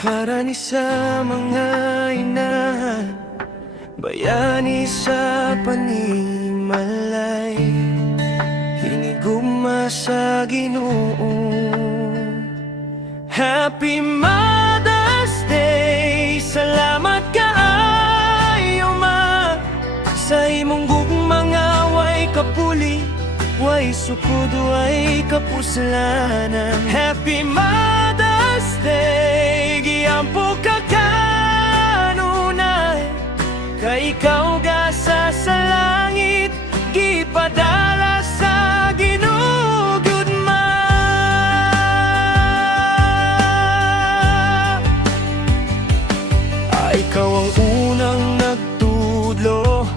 Para ni sa mga inahan, bayani sa panimalay, hinigugma sa Ginoo. Happy Mother's Day, salamat kaayo ma, sa imong gugmang way kapuli, way sukod, way kapuslanan. Happy Mother's Day, giampo ka kanunay, kay ikaw gasa sa langit, gipadala sa Ginoo gyud ma. Ikaw ang unang nagtudlo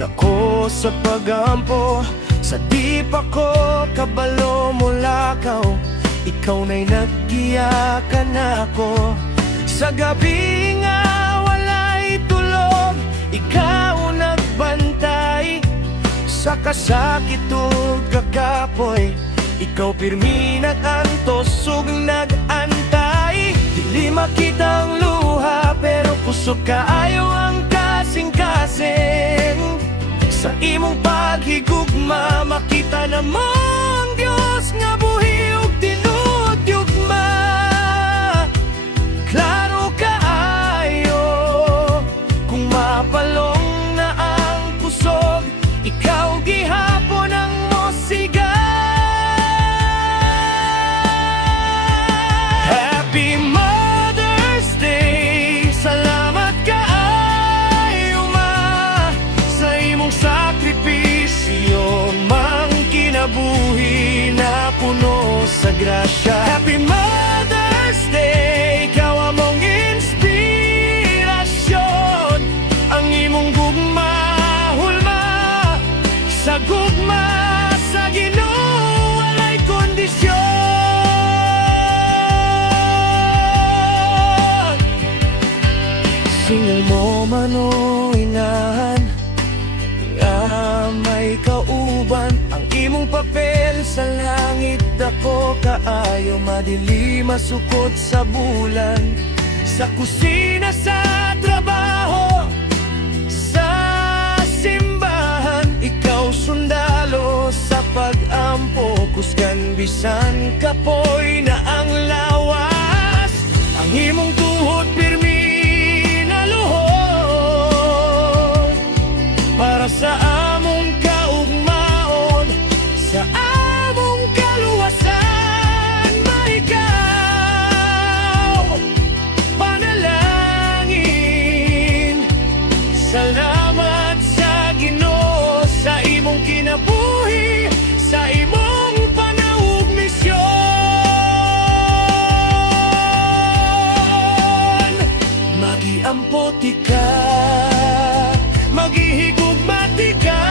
nako sa pagampo, sa di pa ko kabalo mulakaw, ikaw na'y naggiyakan ako. Sa gabi nga walay tulog, ikaw nagbantay, sa kasakit ug kakapoy, ikaw pirmi nagantos ug nagantay. Dili makita ang luha pero puso kaayo ang kasing-kasing, sa imong paghigugma makita namang Dios nga buhi ug tinuod yugma. Klaro kaayo kung mapalong na ang kusog, ikaw gihapon ang mosiga. Happy Mother's Day, salamat kaayo ma, sa imong sakripisyo mang kinabuhi na puno sa grasya. Happy Mother's Day, ikaw among inspirasyon, ang imong gugma hulma, sa gugma sa Ginoo walay kondisyon. Singal mo man o inahan, nga may kauban ang imong papel sa langit. Dako kaayo madili masukot sa bulan, sa kusina, sa trabaho, sa simbahan, ikaw sundalo sa pag-ampo, kusgan bisan kapoy na ang lawas, ang imong tuhod pirmi na luhod, para sa among kaugmaon, sa among kaluwasan, maikaw panalangin. Salamat sa Ginoo sa imong kinabuhi, sa imong panahog misyon. Magiampo ka, maghihigugmati ka,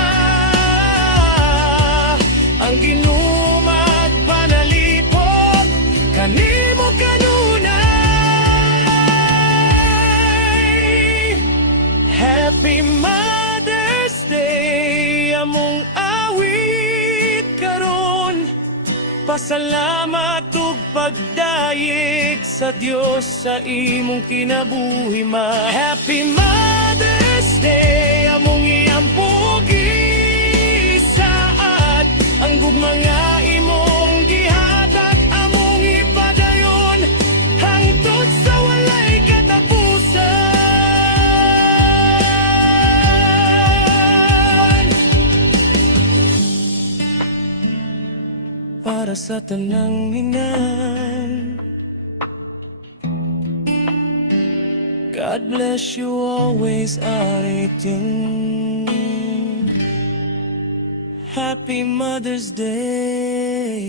ang ginumat panalipod kanimo kanunay. Happy Mother's Day, among awit karon, pasalamat ug pagdayeg sa Dios sa imong kinabuhi ma. Happy Mother's Day, among iampo gisaad, ang gugma nga imong gihatag, among ipadayon hangtod sa walay katapusan. Para sa tanang inan, God bless you always, Aritin. Happy Mother's Day.